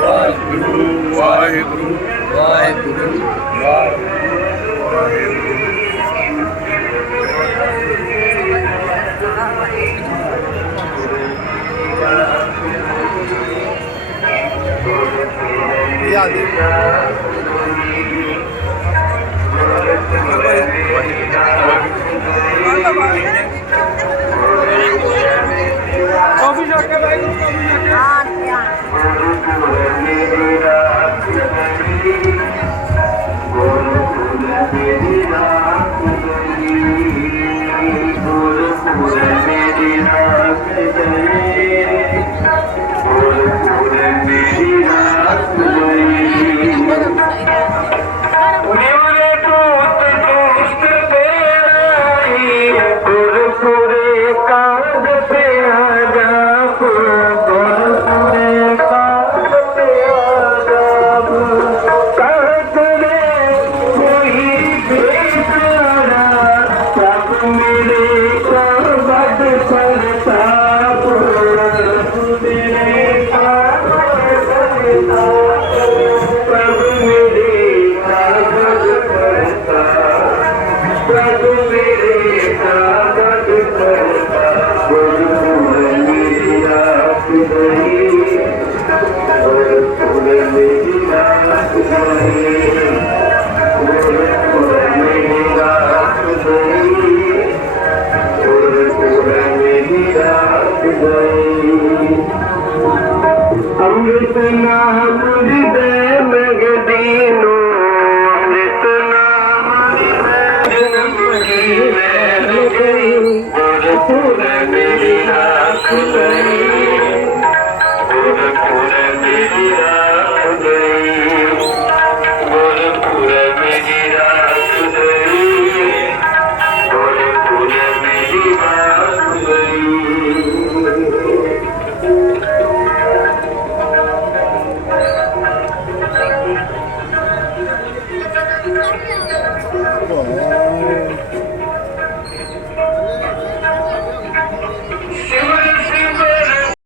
ਵਾਹਿਗੁਰੂ। ਵਾਹਿਗੁਰੂ ਵਾਹਿਗੁਰੂ ਯਾਦ ਕਾਫੀ ਜਾ ਕੇ ਬਾਈ ਕਾਫੀ ਜਾ ਕੇ हृद मगीनो नृता गई पई पूरा